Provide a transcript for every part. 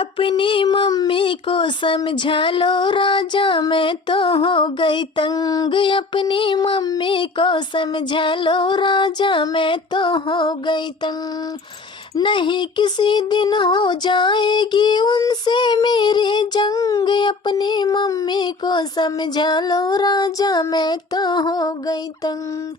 अपनी मम्मी को समझा लो राजा, मैं तो हो गई तंग। अपनी मम्मी को समझा लो राजा, मैं तो हो गई तंग। नहीं किसी दिन हो जाएगी उनसे मेरी जंग। अपनी मम्मी को समझा लो राजा, मैं तो हो गई तंग।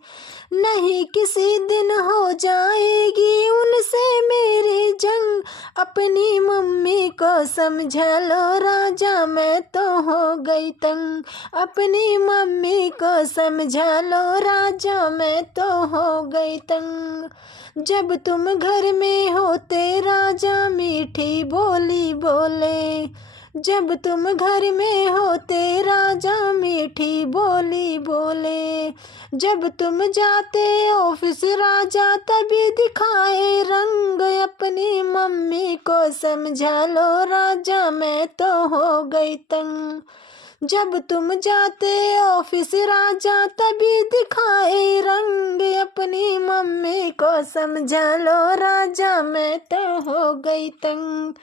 नहीं किसी दिन हो जाएगी उनसे मेरी जंग। अपनी मम्मी को समझा लो राजा, मैं तो हो गई तंग। अपनी मम्मी को समझा लो राजा, मैं तो हो गई तंग। जब तुम घर में होते राजा मीठी बोली बोले। जब तुम घर में होते राजा मीठी बोली बोले। जब तुम जाते ऑफिस राजा तभी दिखाए रंग। अपनी मम्मी को समझा लो राजा, मैं तो हो गई तंग। जब तुम जाते ऑफिस राजा तभी दिखाए रंग। अपनी मम्मी को समझा लो राजा, मैं तो हो गई तंग।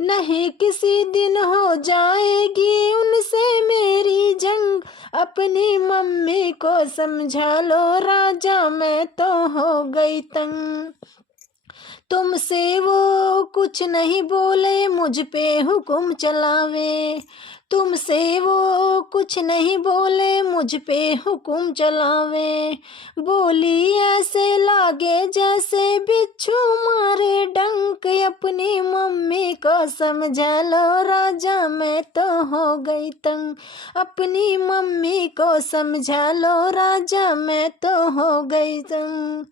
नहीं किसी दिन हो जाएगी उनसे मेरी जंग। अपनी मम्मी को समझा लो राजा, मैं तो हो गई तंग। तुमसे वो कुछ नहीं बोले मुझ पे हुक्म चलावे। तुमसे वो कुछ नहीं बोले मुझ पे हुक्म चलावे। बोली ऐसे लागे जैसे बिच्छू मारे डंक। अपनी मम्मी को समझा लो राजा, मैं तो हो गई तंग। अपनी मम्मी को समझा लो राजा, मैं तो हो गई तंग।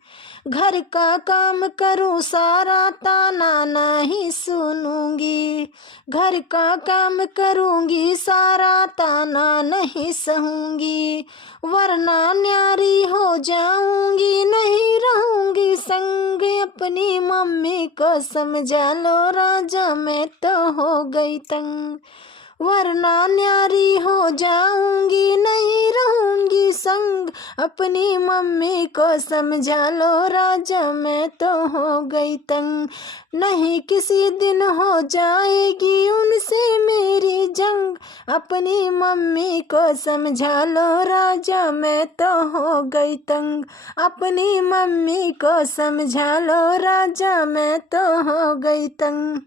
घर का काम करूं सारा ताना नहीं सुनूंगी। घर का काम करूंगी सारा ताना नहीं सहूंगी। वरना न्यारी हो जाऊंगी नहीं रहूंगी संग। अपनी मम्मी को समझा लो राजा, मैं तो हो गई तंग। वरना न्यारी हो जाऊंगी नहीं रहूंगी संग। अपनी मम्मी को समझा लो राजा, मैं तो हो गई तंग। नहीं किसी दिन हो जाएगी उनसे मेरी जंग। अपनी मम्मी को समझा लो राजा, मैं तो हो गई तंग। अपनी मम्मी को समझा लो राजा, मैं तो हो गई तंग।